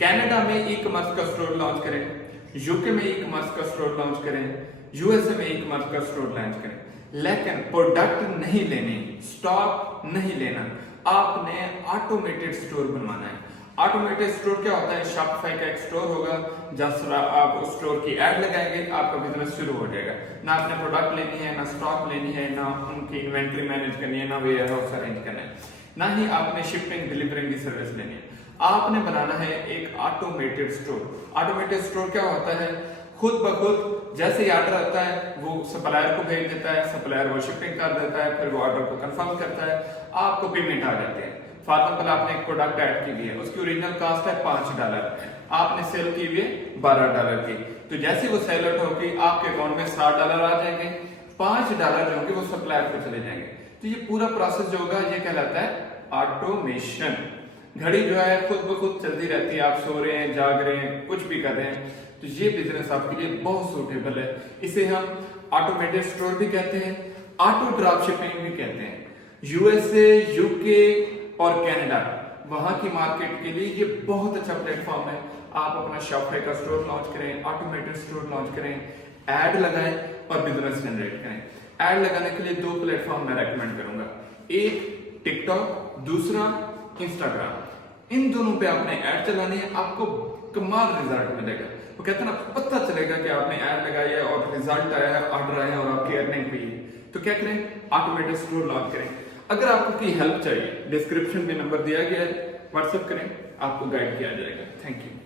Canada में e commerce का store launch करें, यूके में ई कॉमर्स का स्टोर लॉन्च करें, यूएसए में ई कॉमर्स का स्टोर लॉन्च करें, लेकिन प्रोडक्ट नहीं लेने, स्टॉक नहीं लेना, आपने ऑटोमेटेड स्टोर बनवाना है। ऑटोमेटेड स्टोर क्या होता है? शॉपिफाई का एक स्टोर होगा, जब आप उस स्टोर की ऐड लगाएंगे आपका बिजनेस शुरू हो जाएगा। ना आपने प्रोडक्ट लेनी है, ना स्टॉक लेनी है, ना उनकी इन्वेंट्री मैनेज करनी है, ना वेयर हाउस अरेंज करना है, ना ही आपने शिपिंग डिलीवरिंग की सर्विस लेनी है। आपने बनाना है एक ऑटोमेटेड स्टोर। ऑटोमेटेड स्टोर क्या होता है? खुद ब खुद जैसे ही ऑर्डर आता है वो सप्लायर को भेज देता है, सप्लायर वो शिपिंग कर देता है, फिर वो ऑर्डर को कंफर्म करता है, आपको पेमेंट आ जाती है। फॉर एग्जाम्पल आपने एक प्रोडक्ट ऐड की हुई है, उसकी ओरिजिनल कॉस्ट है $5, आपने सेल की हुई है $12 की, तो जैसे वो सेल आउट होगी आपके अकाउंट में $7 आ जाएंगे, $5 जो होंगे वो सप्लायर को चले जाएंगे। तो ये पूरा प्रोसेस जो होगा ये कहलाता है ऑटोमेशन। घड़ी जो है खुद ब खुद चलती रहती है, आप सो रहे हैं, जाग रहे हैं, कुछ भी कर रहे हैं, तो ये बिजनेस आपके लिए बहुत सूटेबल है। इसे हम ऑटोमेटेड स्टोर भी कहते हैं, ऑटो ड्रॉप शिपिंग भी कहते हैं। यूएसए, यूके और कनाडा वहां की मार्केट के लिए ये बहुत अच्छा प्लेटफॉर्म है। आप अपना शॉपिफाई का स्टोर लॉन्च करें, ऑटोमेटेड स्टोर लॉन्च करें, एड लगाएं और बिजनेस जनरेट करें। एड लगाने के लिए 2 प्लेटफॉर्म मैं रेकमेंड करूंगा, एक टिकटॉक, दूसरा इंस्टाग्राम। इन दोनों पे आपने ऐड चलानी है, आपको कमाल रिजल्ट मिलेगा। वो कहते हैं ना, पता चलेगा कि आपने ऐड लगाई है और रिजल्ट आया है, ऑर्डर आया है और आपकी अर्निंग हुई है। तो क्या करें? ऑटोमेटेड स्टोर लॉन्च करें। अगर आपको कोई हेल्प चाहिए, डिस्क्रिप्शन में नंबर दिया गया है, व्हाट्सएप करें, आपको गाइड किया जाएगा। Thank you.